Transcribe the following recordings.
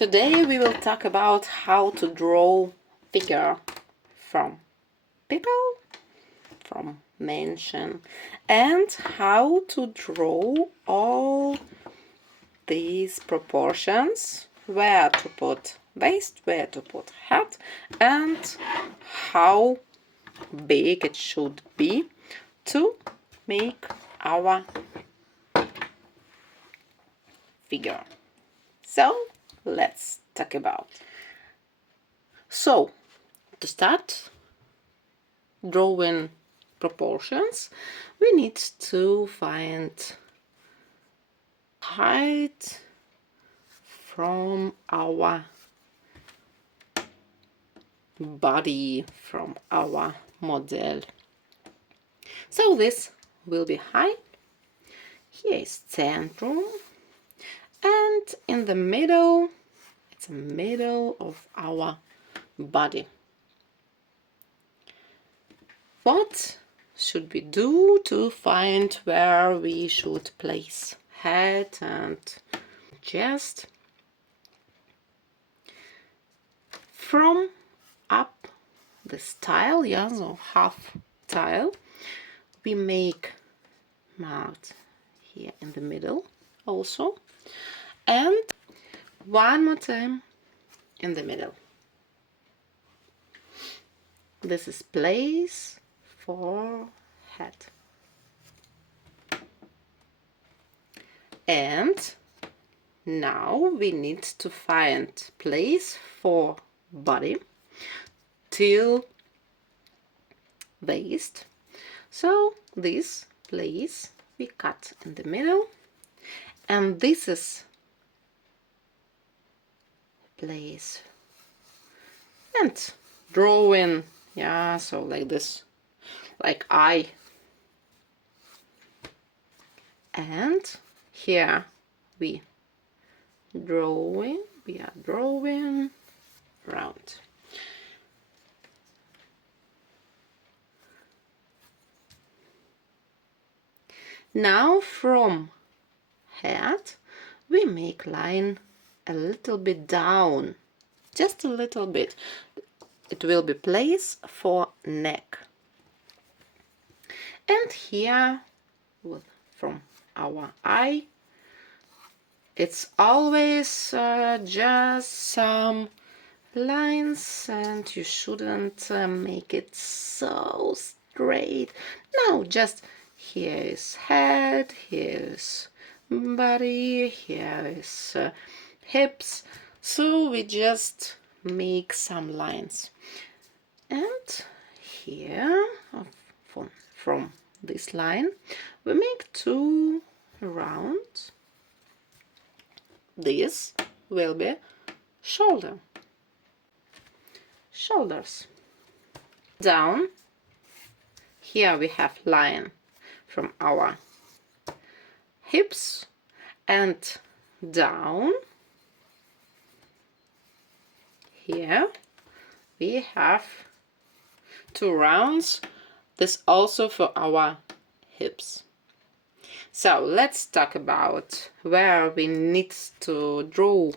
Today we will talk about how to draw figure from people, from mansion, and how to draw all these proportions, where to put waist, where to put head, and how big it should be to make our figure. So let's talk about. So to start drawing proportions, we need to find height from our body, from our model. So this will be height. Here is centrum, and in the middle, it's the middle of our body. What should we do to find where we should place head and chest? From up this tile, so half tile, we make marked here in the middle also, and one more time in the middle. This is place for head. And now we need to find place for body till waist. So this place we cut in the middle, and this is place and drawing, so like this, like I, and here we are drawing round. Now from head we make line a little bit down, just a little bit. It will be place for neck. And here from our eye, it's always just some lines, and you shouldn't make it so straight. No, just here is head, here is body, here is hips. So we just make some lines, and here from this line we make two rounds. This will be shoulders. Down here we have line from our hips, and down here we have two rounds. This also for our hips. So let's talk about where we need to draw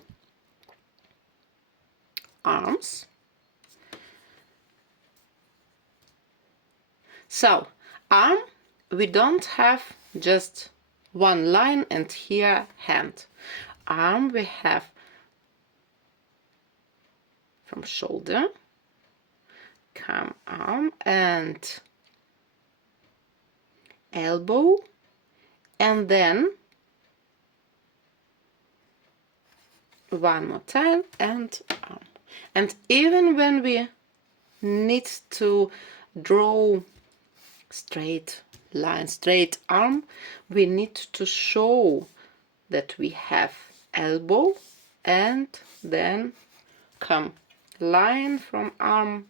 arms. So arm, we don't have just one line and here hand. Arm we have from shoulder, come arm and elbow, and then one more time and arm. And even when we need to draw straight line, straight arm, we need to show that we have elbow, and then come line from arm.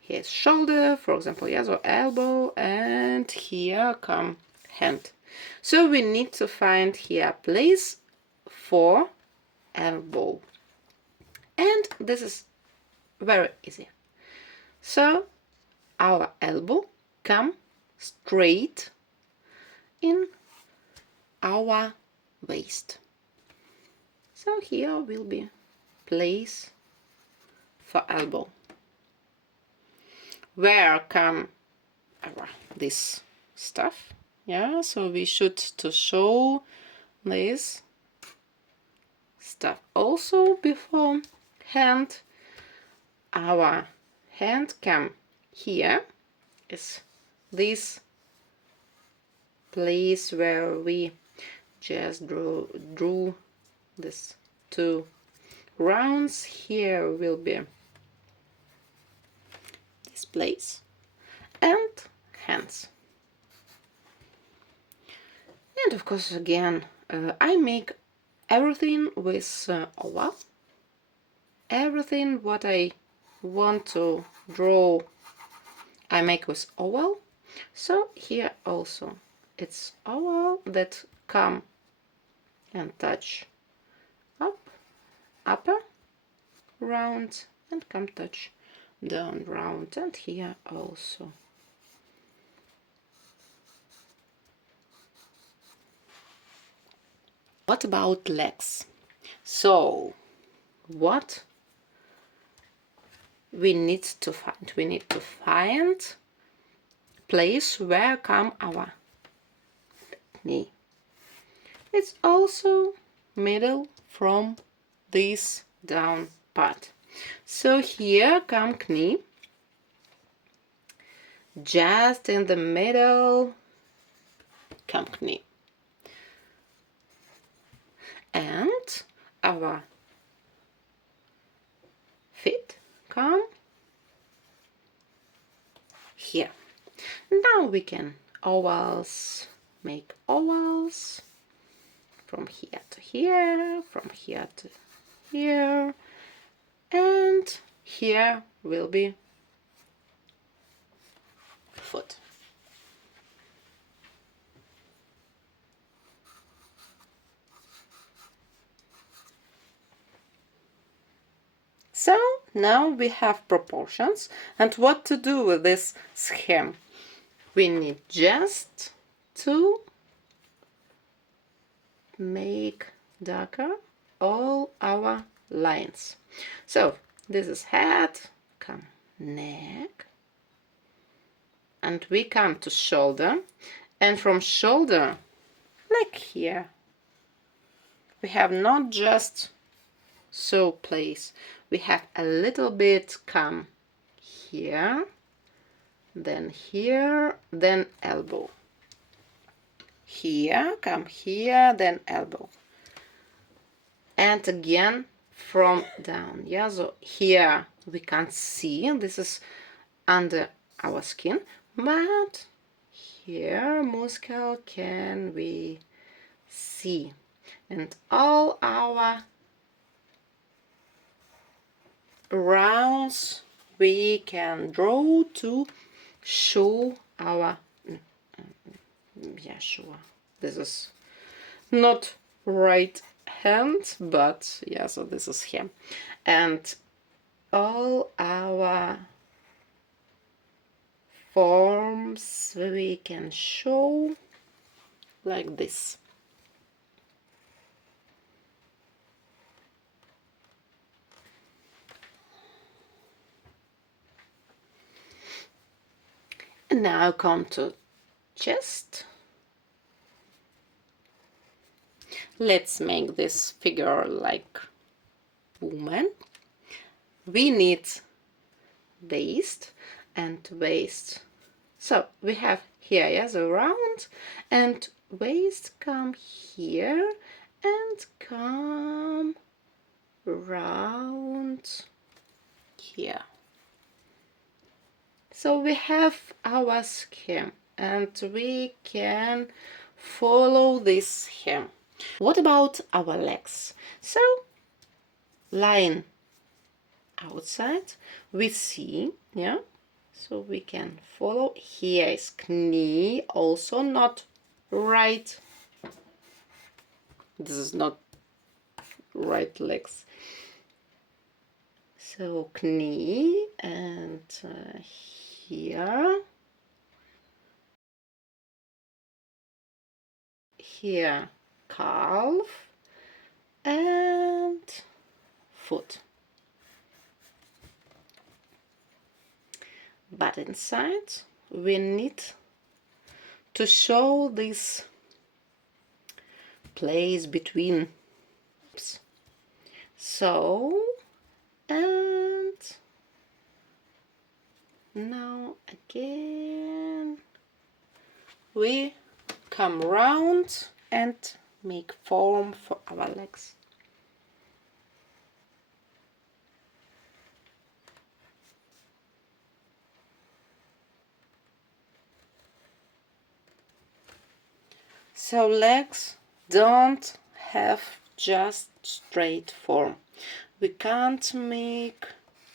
Here's shoulder, for example, so elbow, and here come hand. So we need to find here place for elbow, and this is very easy. So our elbow come straight in our waist. So here will be place for elbow. Where come this stuff? Yeah, so we should to show this stuff also before hand. Our hand come here is this place where we just drew this two rounds. Here will be this place and hands. And of course again I make everything with oval. Everything what I want to draw I make with oval. So here also it's oval that come and touch up, upper, round, and come touch down, round, and here also. What about legs? So what we need to find? We need to find place where come our knee. It's also middle from this down part. So here come knee, just in the middle come knee. And our feet come here. Now we can make ovals from here to here, from here to here, and here will be foot. So now we have proportions, and what to do with this scheme? We need just to make darker all our lines. So this is head, come neck, and we come to shoulder, and from shoulder, like here, we have not just so place, we have a little bit come here, then here, then elbow. Here, come here, then elbow. And again from down. Yeah, so here we can't see, this is under our skin, but here muscle can we see. And all our rounds we can draw to show our yeah, sure, this is not right hand, but yeah, so this is him, and all our forms we can show like this. And now come to chest. Let's make this figure like woman. We need waist and waist. So we have here, yeah, the round, and waist come here and come round here. So we have our scheme and we can follow this scheme. What about our legs? So line outside we see, yeah, so we can follow. Here is knee, also not right, this is not right legs, so knee, and here calf and foot. But inside we need to show this place between. So, and now again we come round and make form for our legs. So legs don't have just straight form. We can't make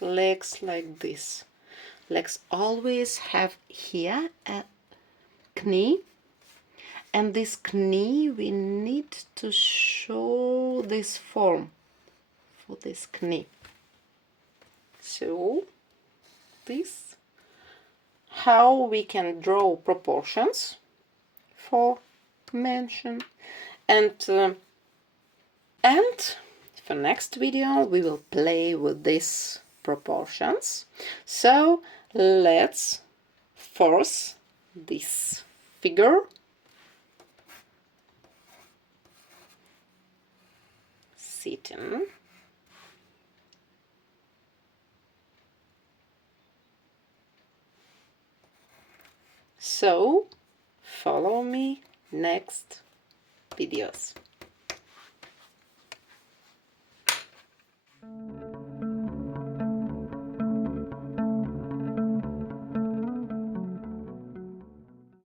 legs like this. Legs always have here a knee, and this knee we need to show this form for this knee. So this how we can draw proportions for mention, and for next video we will play with these proportions. So let's force this figure sitting. So follow me next videos.